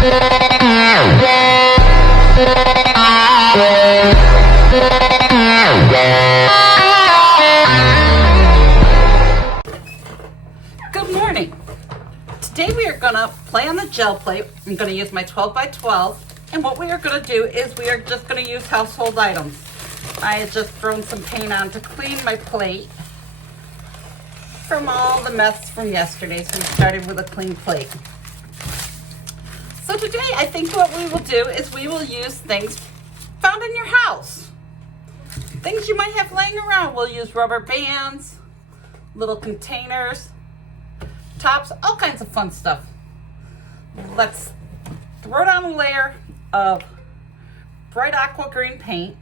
Good morning. Today we are going to play on the gel plate. I'm going to use my 12 by 12, and what we are going to do is we are just going to use household items. I had just thrown some paint on to clean my plate from all the mess from yesterday, so we started with a clean plate. So today I think what we will do is we will use things found in your house. Things you might have laying around. We'll use rubber bands, little containers, tops, all kinds of fun stuff. Let's throw down a layer of bright aqua green paint.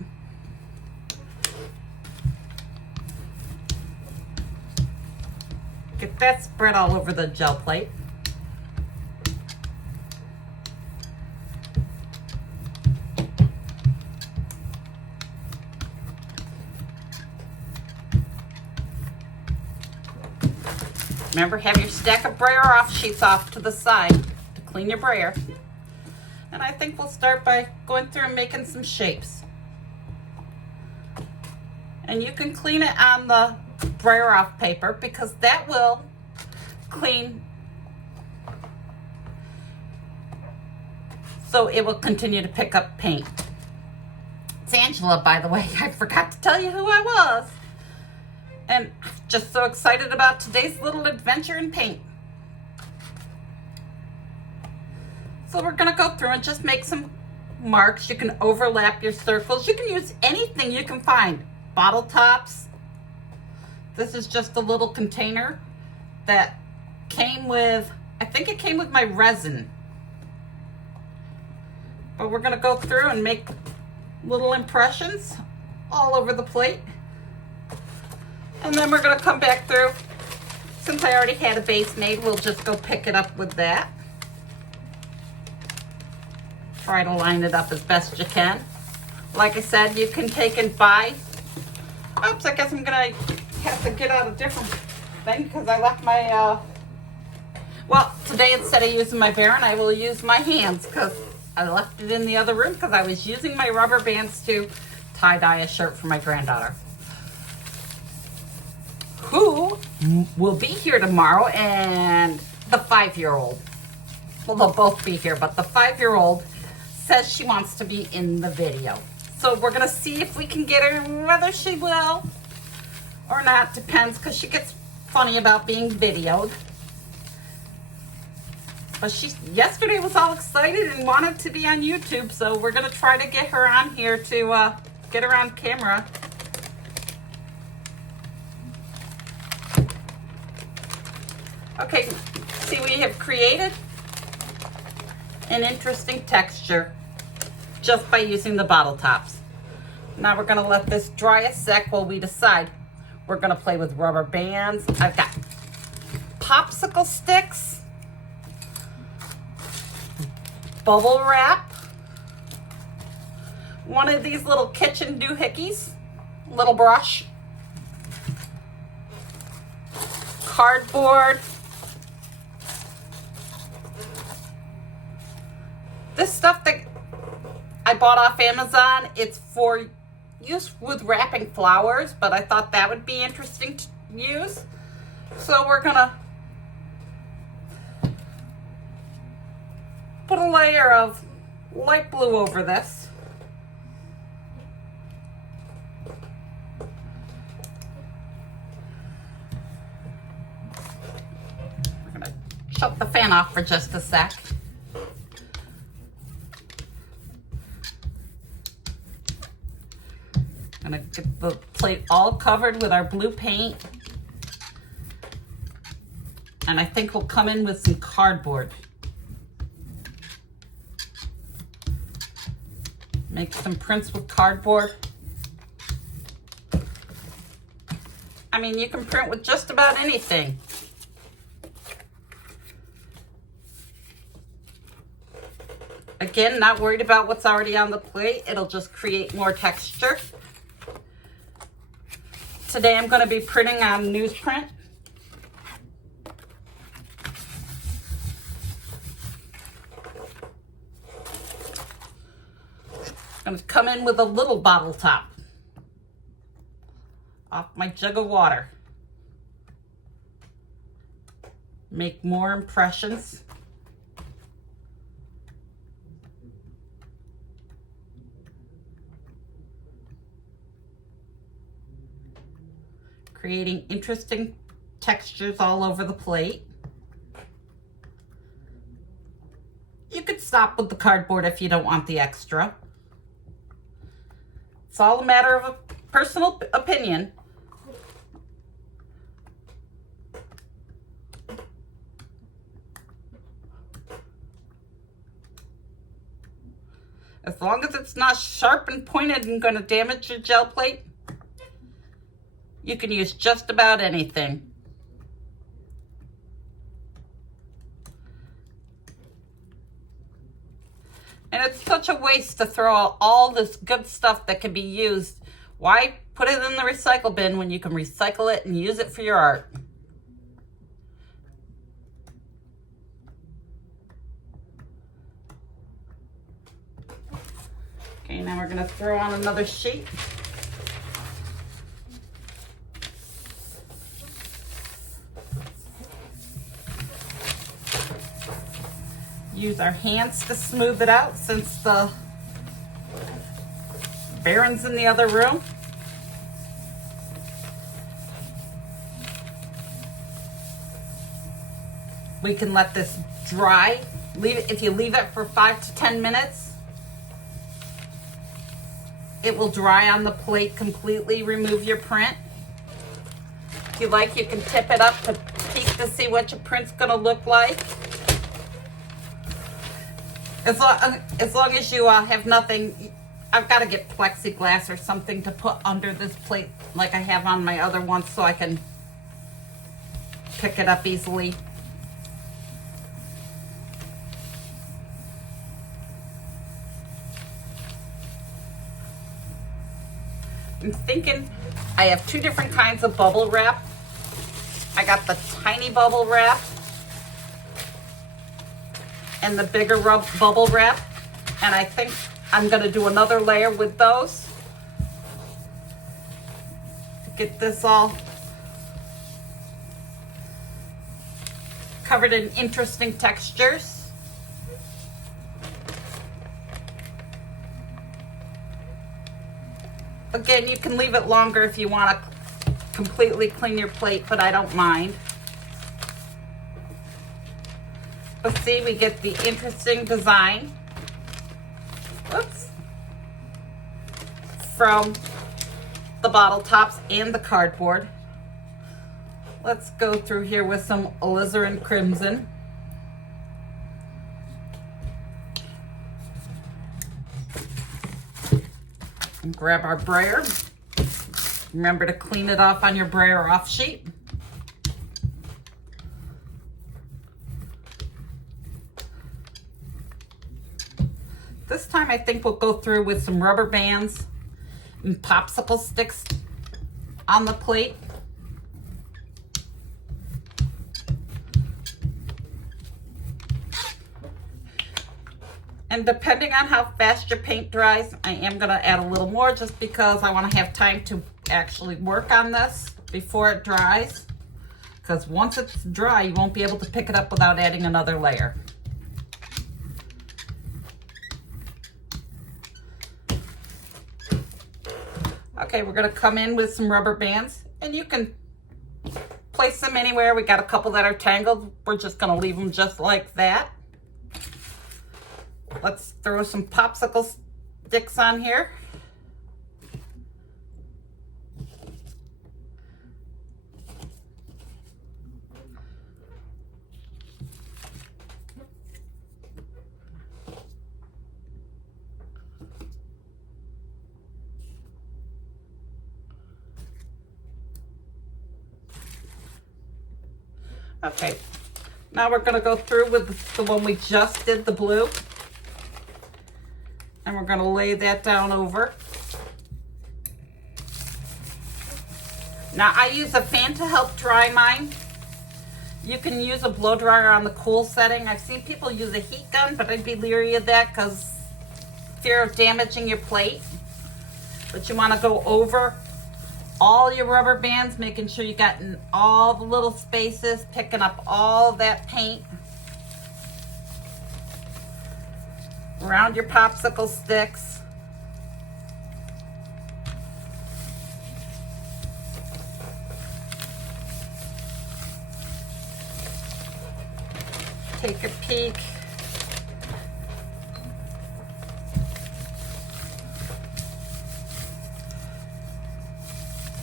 Get that spread all over the gel plate. Remember, have your stack of brayer off sheets off to the side to clean your brayer. And I think we'll start by going through and making some shapes. And you can clean it on the brayer off paper because that will clean, so it will continue to pick up paint. It's Angela, by the way. I forgot to tell you who I was. And I'm just so excited about today's little adventure in paint. So we're gonna go through and just make some marks. You can overlap your circles. You can use anything you can find. Bottle tops. This is just a little container that came with, I think it came with my resin. But we're gonna go through and make little impressions all over the plate. And then we're gonna come back through. Since I already had a base made, we'll just go pick it up with that. Try to line it up as best you can. Like I said, you can take and buy. Oops, I guess I'm gonna have to get out a different thing because I left my, well, today instead of using my Baron, I will use my hands because I left it in the other room because I was using my rubber bands to tie-dye a shirt for my granddaughter, who will be here tomorrow, and the 5-year-old. Well, they'll both be here, but the 5-year-old says she wants to be in the video. So we're gonna see if we can get her, whether she will or not, depends, because she gets funny about being videoed. But she yesterday was all excited and wanted to be on YouTube, so we're gonna try to get her on here to get her on camera. Okay, see, we have created an interesting texture just by using the bottle tops. Now we're gonna let this dry a sec while we decide. We're gonna play with rubber bands. I've got popsicle sticks, bubble wrap, one of these little kitchen doohickeys, little brush, cardboard. This stuff that I bought off Amazon, it's for use with wrapping flowers, but I thought that would be interesting to use. So we're gonna put a layer of light blue over this. We're gonna shut the fan off for just a sec. Gonna get the plate all covered with our blue paint. And I think we'll come in with some cardboard. Make some prints with cardboard. I mean, you can print with just about anything. Again, not worried about what's already on the plate. It'll just create more texture. Today I'm going to be printing on newsprint. I'm going to come in with a little bottle top off my jug of water. Make more impressions. Creating interesting textures all over the plate. You could stop with the cardboard if you don't want the extra. It's all a matter of a personal opinion. As long as it's not sharp and pointed and going to damage your gel plate, you can use just about anything. And it's such a waste to throw out all this good stuff that can be used. Why put it in the recycle bin when you can recycle it and use it for your art? Okay, now we're going to throw on another sheet. Use our hands to smooth it out since the Baron's in the other room. We can let this dry. If you leave it for 5 to 10 minutes, it will dry on the plate completely, remove your print. If you like, you can tip it up to peek to see what your print's gonna look like. As long as you have nothing, I've got to get plexiglass or something to put under this plate like I have on my other one so I can pick it up easily. I'm thinking I have 2 different kinds of bubble wrap. I got the tiny bubble wrap and the bigger bubble wrap, and I think I'm going to do another layer with those to get this all covered in interesting textures. Again, you can leave it longer if you want to completely clean your plate, but I don't mind. But see, we get the interesting design. Whoops. From the bottle tops and the cardboard. Let's go through here with some alizarin crimson. And grab our brayer. Remember to clean it off on your brayer off sheet. This time I think we'll go through with some rubber bands and popsicle sticks on the plate. And depending on how fast your paint dries, I am going to add a little more just because I want to have time to actually work on this before it dries. Because once it's dry, you won't be able to pick it up without adding another layer. Okay, we're going to come in with some rubber bands, and you can place them anywhere. We got a couple that are tangled. We're just going to leave them just like that. Let's throw some popsicle sticks on here. Okay, now we're going to go through with the one we just did, the blue. And we're going to lay that down over. Now I use a fan to help dry mine. You can use a blow dryer on the cool setting. I've seen people use a heat gun, but I'd be leery of that because fear of damaging your plate. But you want to go over all your rubber bands, making sure you got in all the little spaces, picking up all that paint around your popsicle sticks. Take a peek.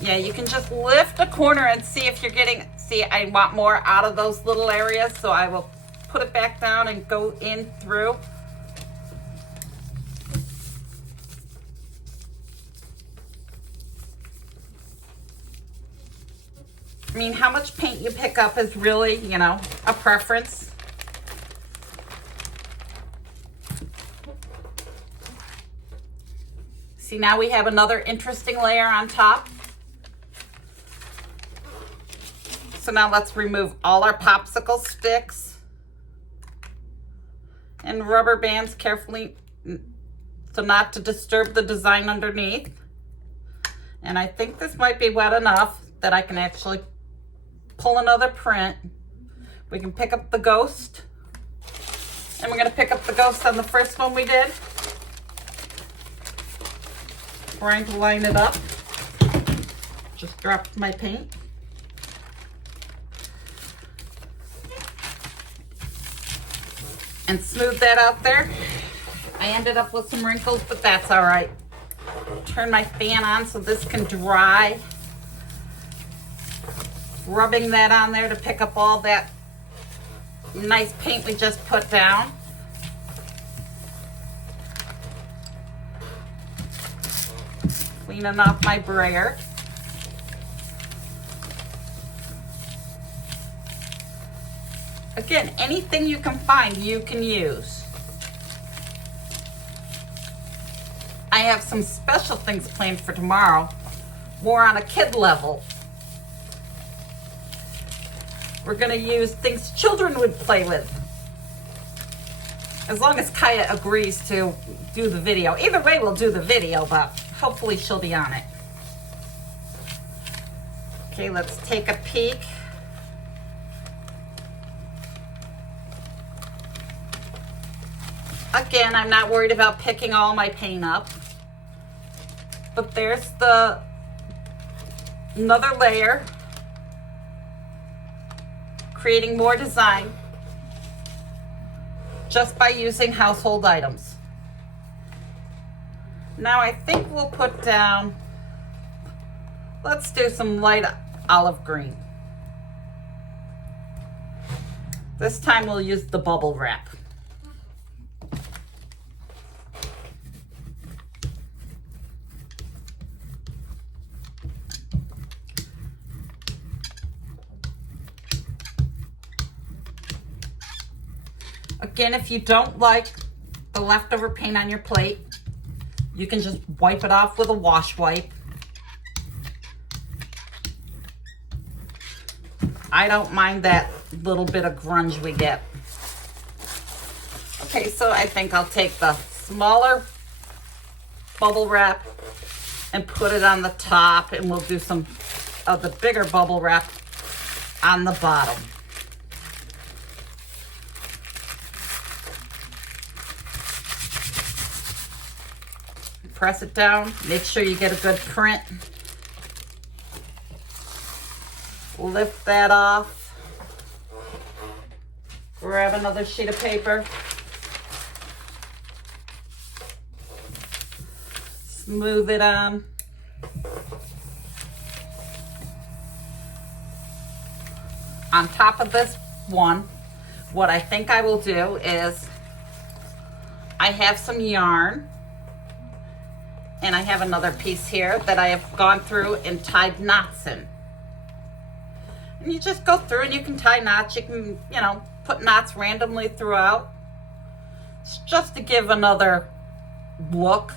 Yeah, you can just lift a corner and see if you're getting, see, I want more out of those little areas, so I will put it back down and go in through. I mean, how much paint you pick up is really, you know, a preference. See, now we have another interesting layer on top. So now let's remove all our popsicle sticks and rubber bands carefully so not to disturb the design underneath. And I think this might be wet enough that I can actually pull another print. We can pick up the ghost, and we're going to pick up the ghost on the first one we did. Trying to line it up. Just dropped my paint. And smooth that out there. I ended up with some wrinkles, but that's all right. Turn my fan on so this can dry. Rubbing that on there to pick up all that nice paint we just put down. Cleaning off my brayer. Again, anything you can find, you can use. I have some special things planned for tomorrow, more on a kid level. We're gonna use things children would play with. As long as Kaya agrees to do the video. Either way, we'll do the video, but hopefully she'll be on it. Okay, let's take a peek. Again, I'm not worried about picking all my paint up. But there's another layer. Creating more design just by using household items. Now I think we'll put down, let's do some light olive green. This time we'll use the bubble wrap. Again, if you don't like the leftover paint on your plate, you can just wipe it off with a wash wipe. I don't mind that little bit of grunge we get. Okay, so I think I'll take the smaller bubble wrap and put it on the top, and we'll do some of the bigger bubble wrap on the bottom. Press it down, make sure you get a good print. Lift that off. Grab another sheet of paper. Smooth it on. On top of this one, what I think I will do is, I have some yarn. And I have another piece here that I have gone through and tied knots in. And you just go through and you can tie knots. You can, you know, put knots randomly throughout. It's just to give another look.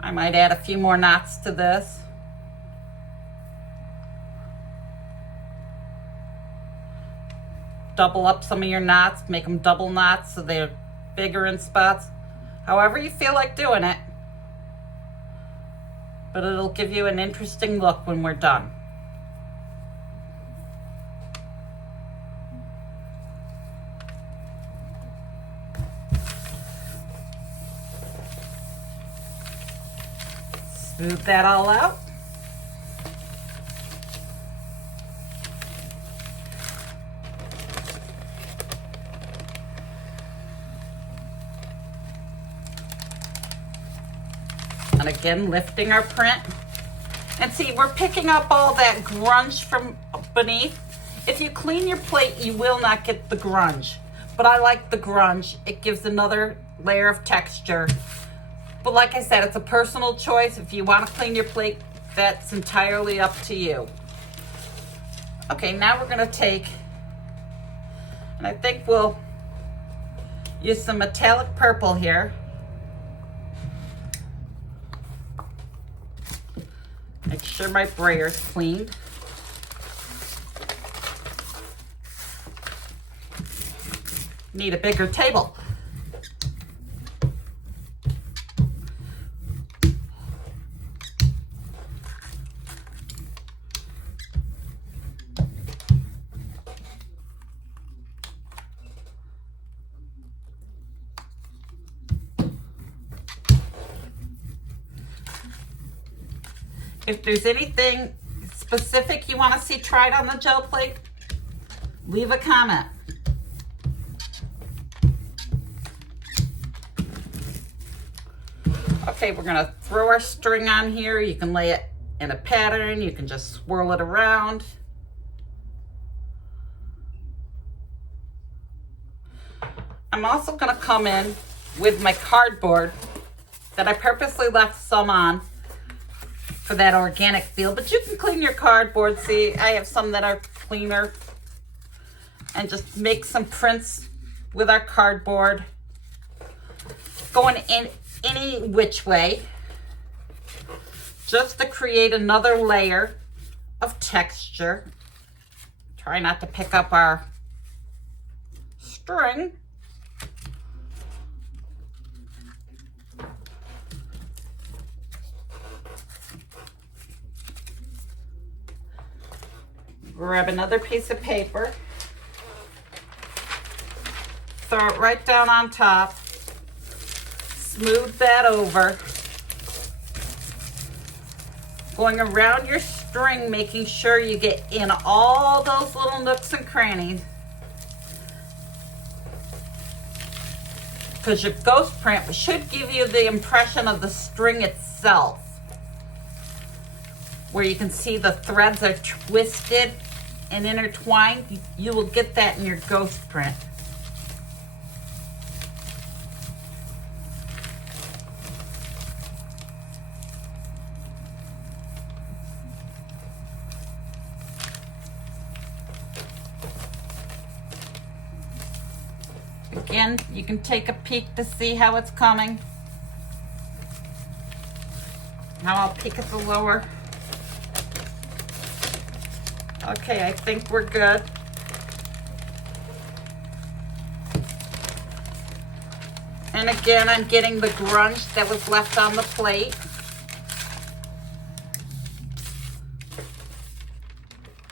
I might add a few more knots to this. double up some of your knots, make them double knots so they're bigger in spots. However you feel like doing it. But it'll give you an interesting look when we're done. Smooth that all out. And again, lifting our print. And see, we're picking up all that grunge from beneath. If you clean your plate, you will not get the grunge. But I like the grunge. It gives another layer of texture. But like I said, it's a personal choice. If you want to clean your plate, that's entirely up to you. Okay, now we're gonna take, and I think we'll use some metallic purple here. Make sure my brayer's cleaned. Need a bigger table. If there's anything specific you want to see tried on the gel plate, leave a comment. Okay, we're gonna throw our string on here. You can lay it in a pattern, you can just swirl it around. I'm also gonna come in with my cardboard that I purposely left some on for that organic feel, but you can clean your cardboard. See, I have some that are cleaner, and just make some prints with our cardboard, going in any which way, just to create another layer of texture. Try not to pick up our string. Grab another piece of paper, throw it right down on top, smooth that over, going around your string, making sure you get in all those little nooks and crannies, because your ghost print should give you the impression of the string itself, where you can see the threads are twisted and intertwined. You will get that in your ghost print. Again, you can take a peek to see how it's coming. Now I'll peek at the lower. Okay, I think we're good. And again, I'm getting the grunge that was left on the plate.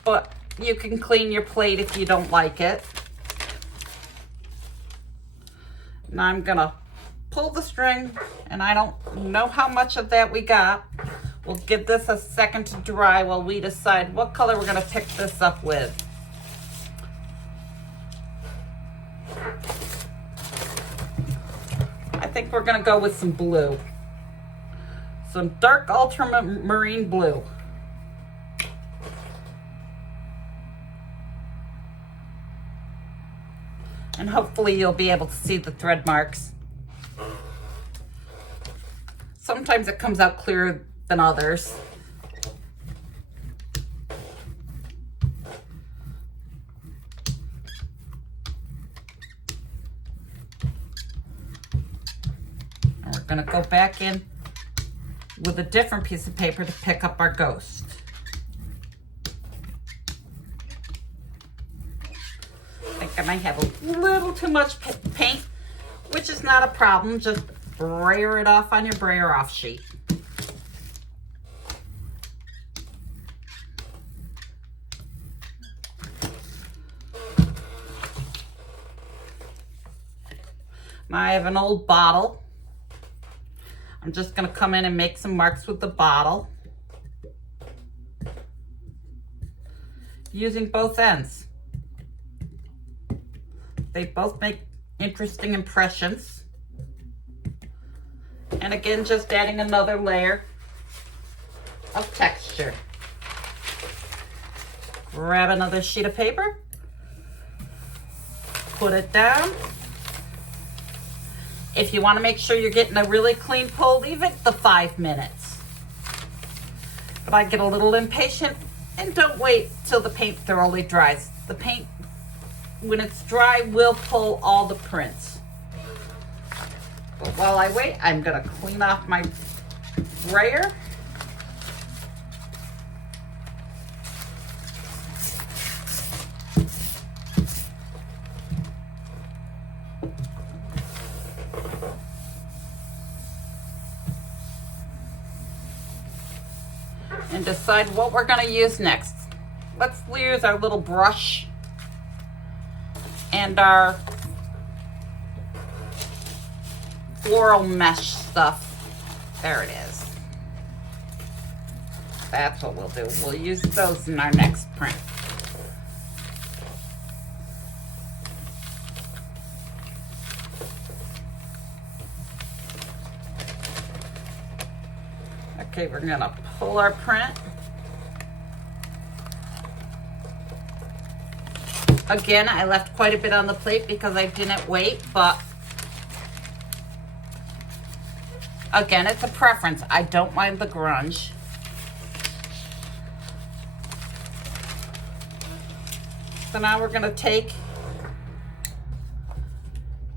But you can clean your plate if you don't like it. Now I'm gonna pull the string, and I don't know how much of that we got. We'll give this a second to dry while we decide what color we're gonna pick this up with. I think we're gonna go with some blue. Some dark ultramarine blue. And hopefully you'll be able to see the thread marks. Sometimes it comes out clearer than others. And we're gonna go back in with a different piece of paper to pick up our ghost. and I have a little too much paint, which is not a problem. Just brayer it off on your brayer off sheet. Now I have an old bottle. I'm just going to come in and make some marks with the bottle, using both ends. They both make interesting impressions. And again, just adding another layer of texture. Grab another sheet of paper, put it down. If you want to make sure you're getting a really clean pull, leave it the 5 minutes. But I get a little impatient and don't wait till the paint thoroughly dries. The paint, when it's dry, will pull all the prints. But while I wait, I'm going to clean off my brayer. And decide what we're going to use next. Let's use our little brush and our floral mesh stuff. There it is. That's what we'll do. We'll use those in our next print. Okay, we're going to pull our print. Again, I left quite a bit on the plate because I didn't wait, but again, it's a preference. I don't mind the grunge. So now we're going to take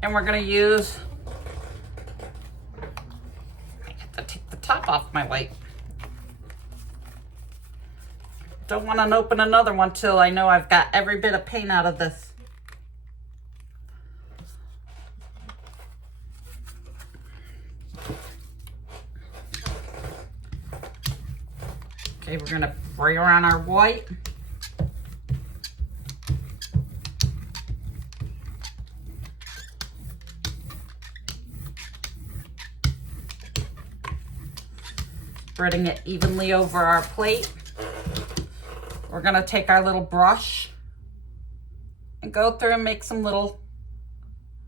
and we're going to use, I have to take the top off my light. Don't want to open another one till I know I've got every bit of paint out of this. Okay, we're going to brayer on our white. Spreading it evenly over our plate. We're going to take our little brush and go through and make some little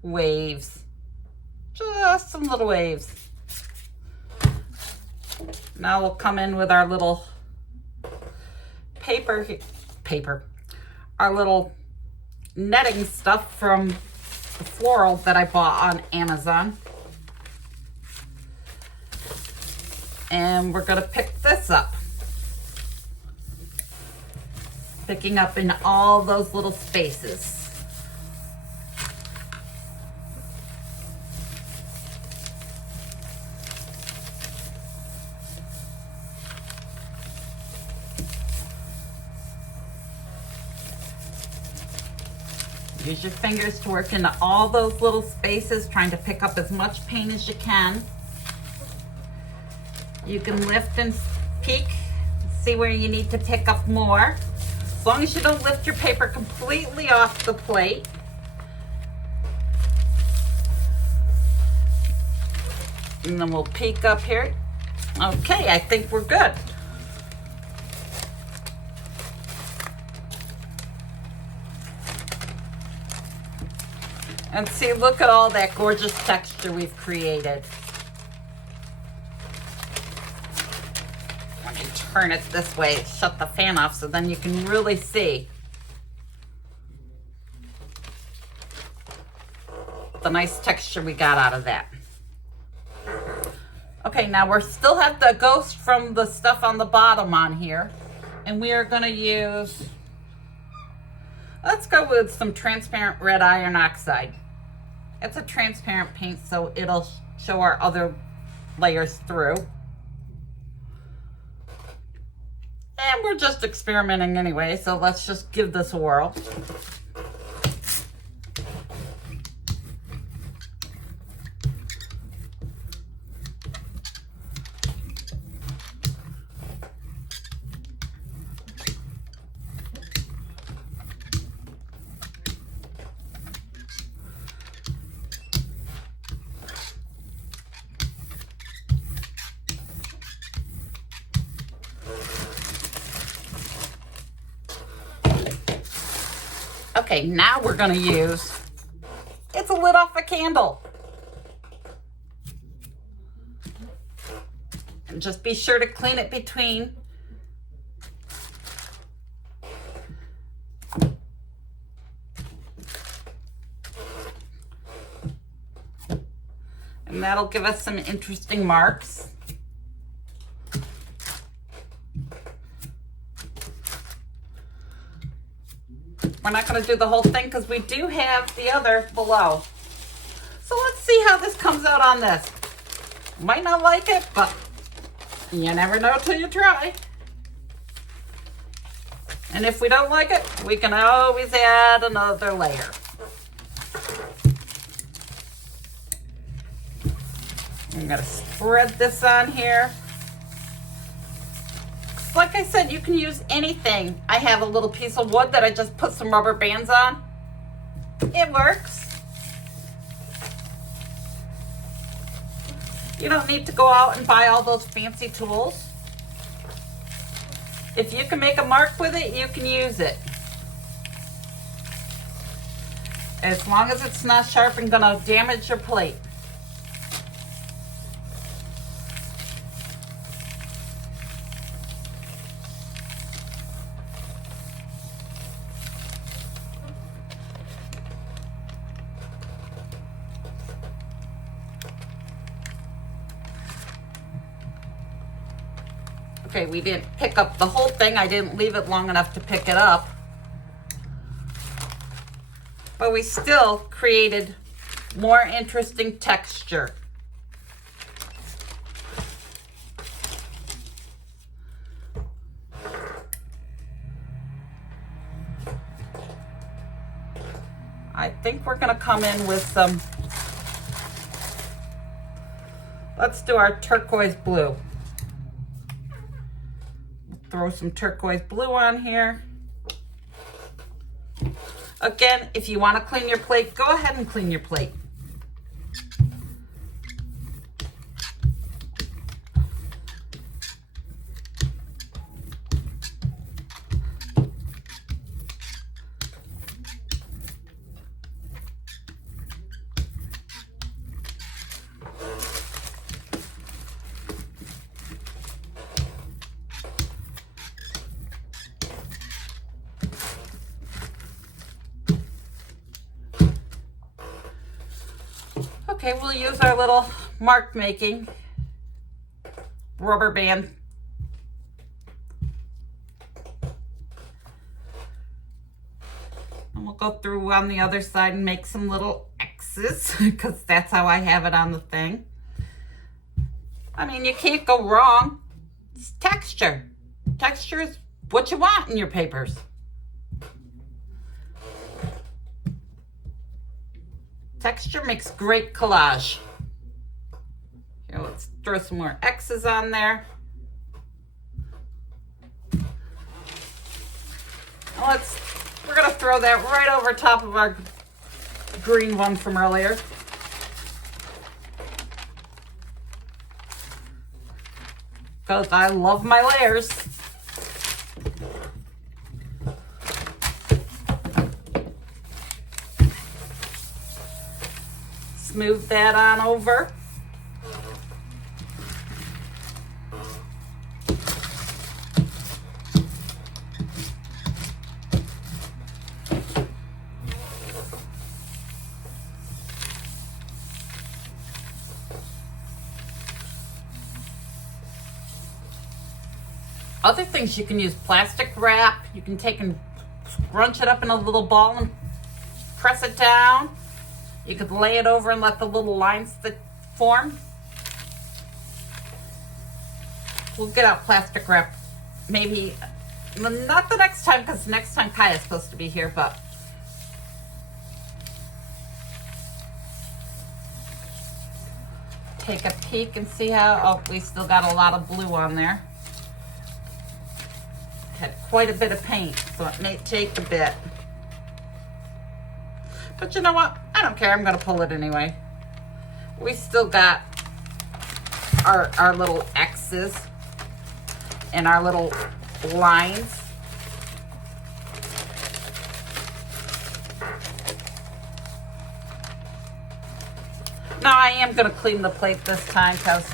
waves. Just some little waves. Now we'll come in with our little paper, our little netting stuff from the floral that I bought on Amazon. And we're going to pick this up. Picking up in all those little spaces. Use your fingers to work into all those little spaces, trying to pick up as much paint as you can. You can lift and peek, see where you need to pick up more. As long as you don't lift your paper completely off the plate. And then we'll peek up here. Okay, I think we're good. And see, look at all that gorgeous texture we've created. Let me turn it this way, shut the fan off so then you can really see the nice texture we got out of that. Okay, now we still have the ghost from the stuff on the bottom on here, and we are going to use, let's go with some transparent red iron oxide. It's a transparent paint, so it'll show our other layers through. And we're just experimenting anyway, so let's just give this a whirl. Okay, now we're gonna use, it's a lid off a candle. And just be sure to clean it between. And that'll give us some interesting marks. We're not going to do the whole thing because we do have the other below. So let's see how this comes out on this. Might not like it, but you never know till you try. And if we don't like it, we can always add another layer. I'm going to spread this on here. Like I said, you can use anything. I have a little piece of wood that I just put some rubber bands on. It works. You don't need to go out and buy all those fancy tools. If you can make a mark with it, you can use it. As long as it's not sharp and gonna damage your plate. Okay, we didn't pick up the whole thing. I didn't leave it long enough to pick it up. But we still created more interesting texture. I think we're gonna come in with some, let's do our turquoise blue. Throw some turquoise blue on here. Again, if you want to clean your plate, go ahead and clean your plate. Okay, we'll use our little mark making rubber band. And we'll go through on the other side and make some little X's because that's how I have it on the thing. I mean, you can't go wrong. It's texture. Texture is what you want in your papers. Texture makes great collage. Here, let's throw some more X's on there. We're gonna throw that right over top of our green one from earlier. Because I love my layers. Smooth that on over. Other things, you can use plastic wrap. You can take and scrunch it up in a little ball and press it down. You could lay it over and let the little lines that form. We'll get out plastic wrap. Maybe, not the next time, because next time Kaya's supposed to be here, but. Take a peek and see how, oh, we still got a lot of blue on there. Had quite a bit of paint, so it may take a bit. But you know what? I don't care. I'm going to pull it anyway. We still got our little X's and our little lines. Now I am going to clean the plate this time because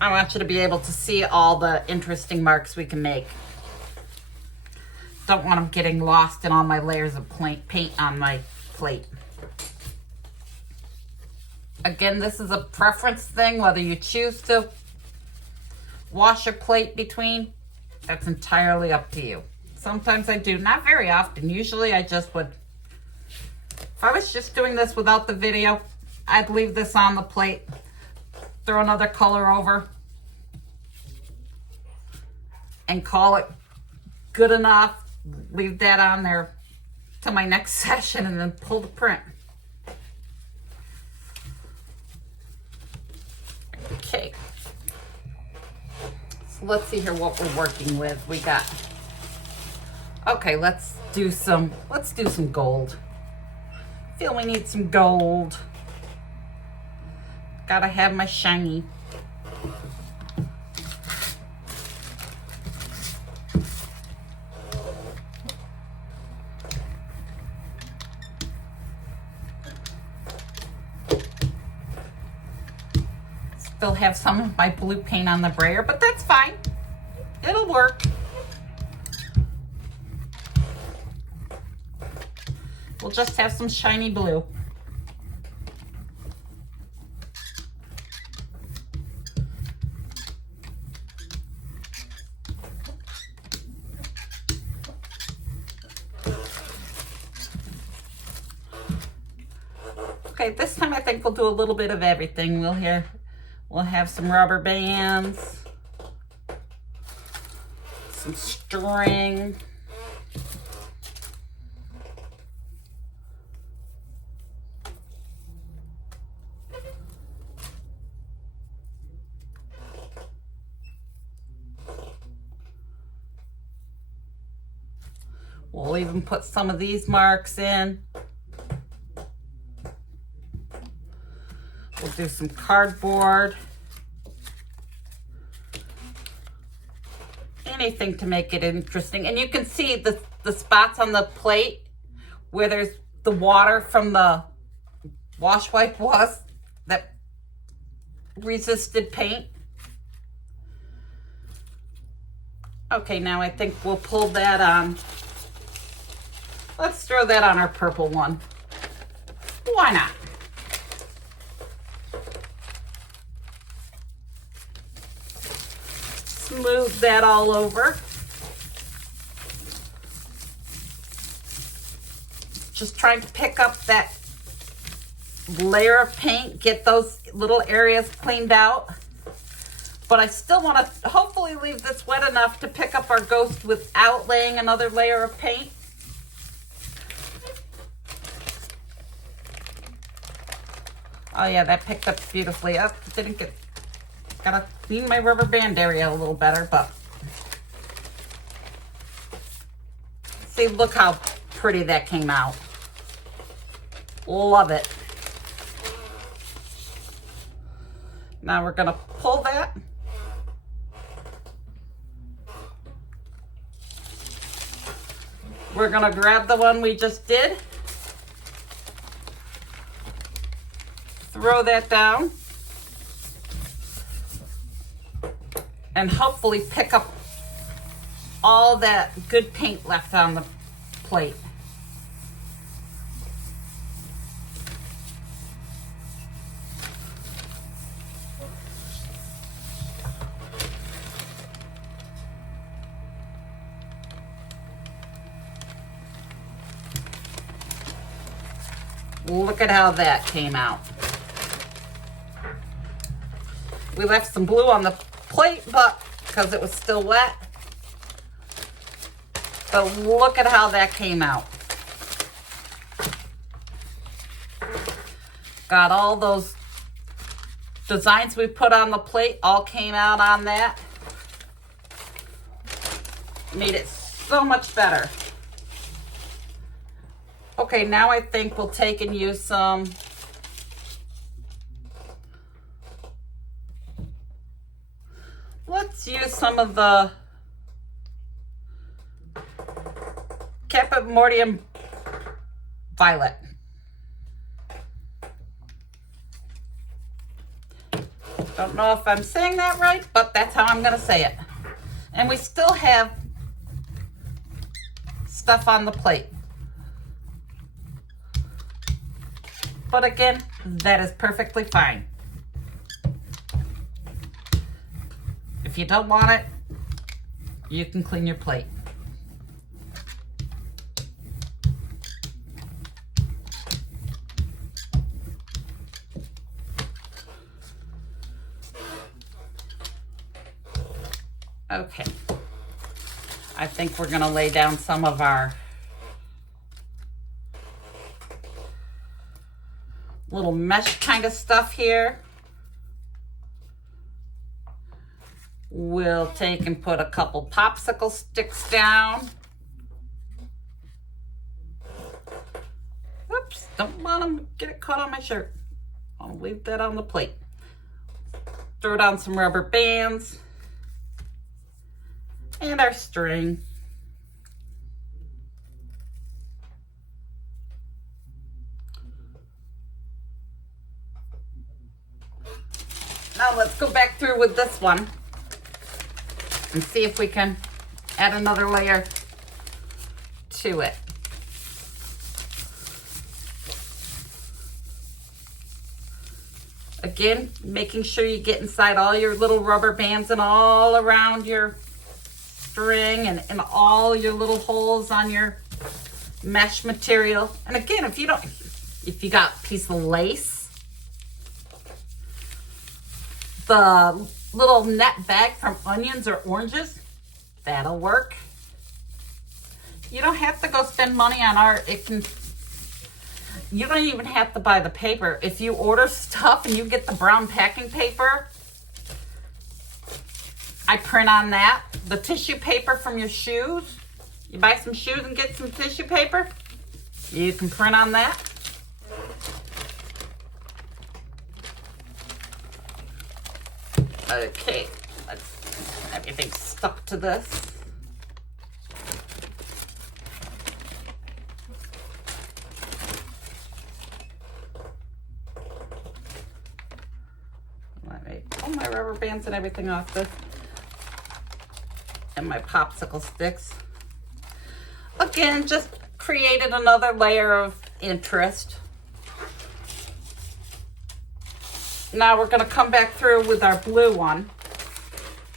I want you to be able to see all the interesting marks we can make. Don't want them getting lost in all my layers of paint on my plate. Again, this is a preference thing, whether you choose to wash your plate between, that's entirely up to you. Sometimes I do, not very often. Usually I just would, if I was just doing this without the video, I'd leave this on the plate, throw another color over, and call it good enough. Leave that on there to my next session and then pull the print. Okay. So let's see here what we're working with. We got, okay, let's do some gold. Feel we need some gold. Gotta have my shiny. Still have some of my blue paint on the brayer, but that's fine. It'll work. We'll just have some shiny blue. Okay, this time I think we'll do a little bit of everything. We'll have some rubber bands, some string, we'll even put some of these marks in. We'll do some cardboard. Anything to make it interesting. And you can see the spots on the plate where there's the water from the wash wipe was that resisted paint. Okay, now I think we'll pull that on. Let's throw that on our purple one. Why not? Smooth that all over. Just trying to pick up that layer of paint, get those little areas cleaned out. But I still want to hopefully leave this wet enough to pick up our ghost without laying another layer of paint. Oh yeah, that picked up beautifully. Up, didn't get. Gotta clean my rubber band area a little better, but see, look how pretty that came out. Love it. Now we're gonna pull that. We're gonna grab the one we just did. Throw that down. And hopefully pick up all that good paint left on the plate. Look at how that came out. We left some blue on the plate, but because it was still wet. But look at how that came out. Got all those designs we put on the plate all came out on that. Made it so much better. Okay, now I think we'll take and use some let's use some of the Capimortium violet. Don't know if I'm saying that right, but that's how I'm gonna say it. And we still have stuff on the plate. But again, that is perfectly fine. If you don't want it, you can clean your plate. Okay, I think we're gonna lay down some of our little mesh kind of stuff here. We'll take and put a couple popsicle sticks down. Oops, don't want them to get it caught on my shirt. I'll leave that on the plate. Throw down some rubber bands. And our string. Now let's go back through with this one and see if we can add another layer to it. Again, making sure you get inside all your little rubber bands and all around your string and in all your little holes on your mesh material. And again, if you got a piece of lace, the little net bag from onions or oranges, that'll work. You don't have to go spend money on art. You don't even have to buy the paper. If you order stuff and you get the brown packing paper, I print on that. The tissue paper from your shoes, you buy some shoes and get some tissue paper, you can print on that. Okay, everything's stuck to this. Let me pull my rubber bands and everything off this. And my popsicle sticks. Again, just created another layer of interest. Now we're going to come back through with our blue one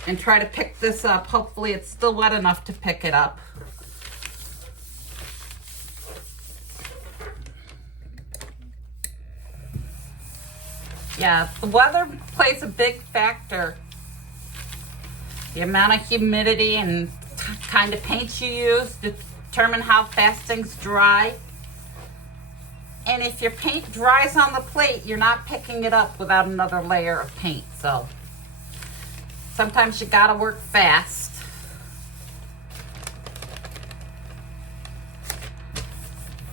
and try to pick this up. Hopefully it's still wet enough to pick it up. Yeah, the weather plays a big factor. The amount of humidity and kind of paint you use determine how fast things dry. And if your paint dries on the plate, you're not picking it up without another layer of paint. So sometimes you gotta work fast.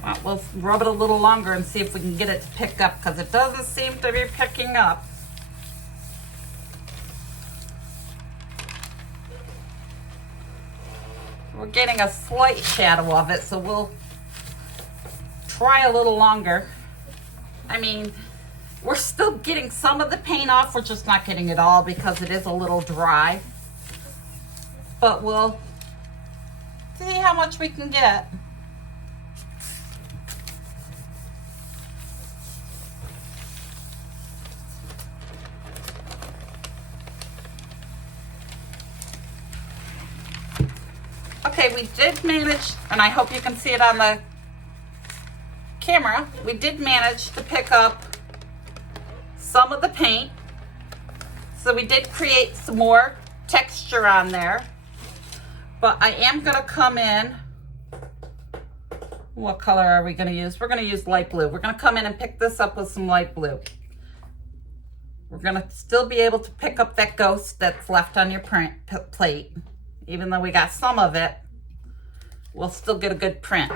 Well, we'll rub it a little longer and see if we can get it to pick up, because it doesn't seem to be picking up. We're getting a slight shadow of it, so we'll try a little longer. I mean, we're still getting some of the paint off. We're just not getting it all because it is a little dry. But we'll see how much we can get. Okay, we did manage, and I hope you can see it on the camera, we did manage to pick up some of the paint. So we did create some more texture on there. But I am going to come in. What color are we going to use? We're going to use light blue. We're going to come in and pick this up with some light blue. We're going to still be able to pick up that ghost that's left on your plate. Even though we got some of it, we'll still get a good print.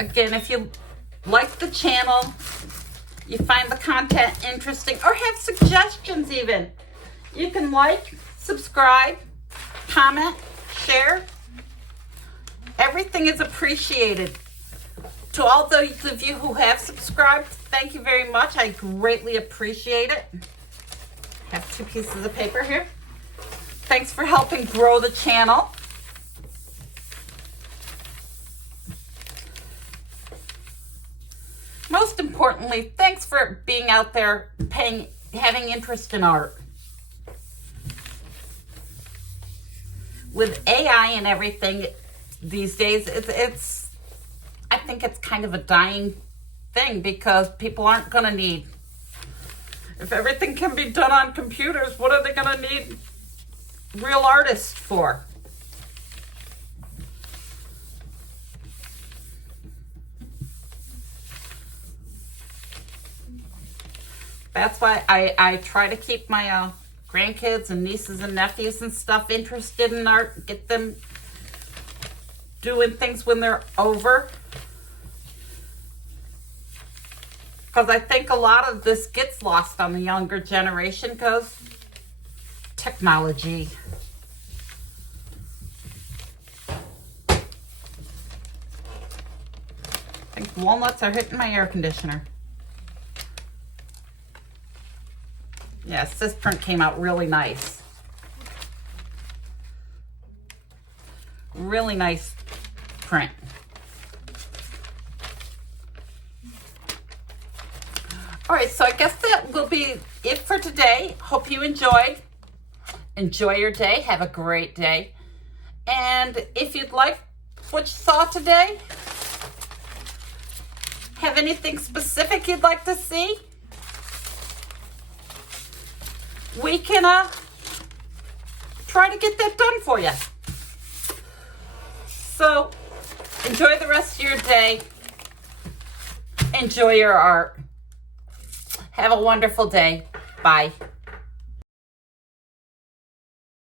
Again, if you like the channel, you find the content interesting, or have suggestions even, you can like, subscribe, comment, share. Everything is appreciated. To all those of you who have subscribed, thank you very much. I greatly appreciate it. I have 2 pieces of paper here. Thanks for helping grow the channel. Most importantly, thanks for being out there, having interest in art. With AI and everything these days, I think it's kind of a dying thing, because people aren't going to need, if everything can be done on computers, what are they going to need real artists for? That's why I try to keep my grandkids and nieces and nephews and stuff interested in art, get them doing things when they're over. Because I think a lot of this gets lost on the younger generation because technology. I think walnuts are hitting my air conditioner. Yes, this print came out really nice. Really nice print. All right, so I guess that will be it for today. Hope you enjoyed. Enjoy your day. Have a great day. And if you'd like what you saw today, have anything specific you'd like to see, we can try to get that done for you. So enjoy the rest of your day. Enjoy your art. Have a wonderful day. Bye.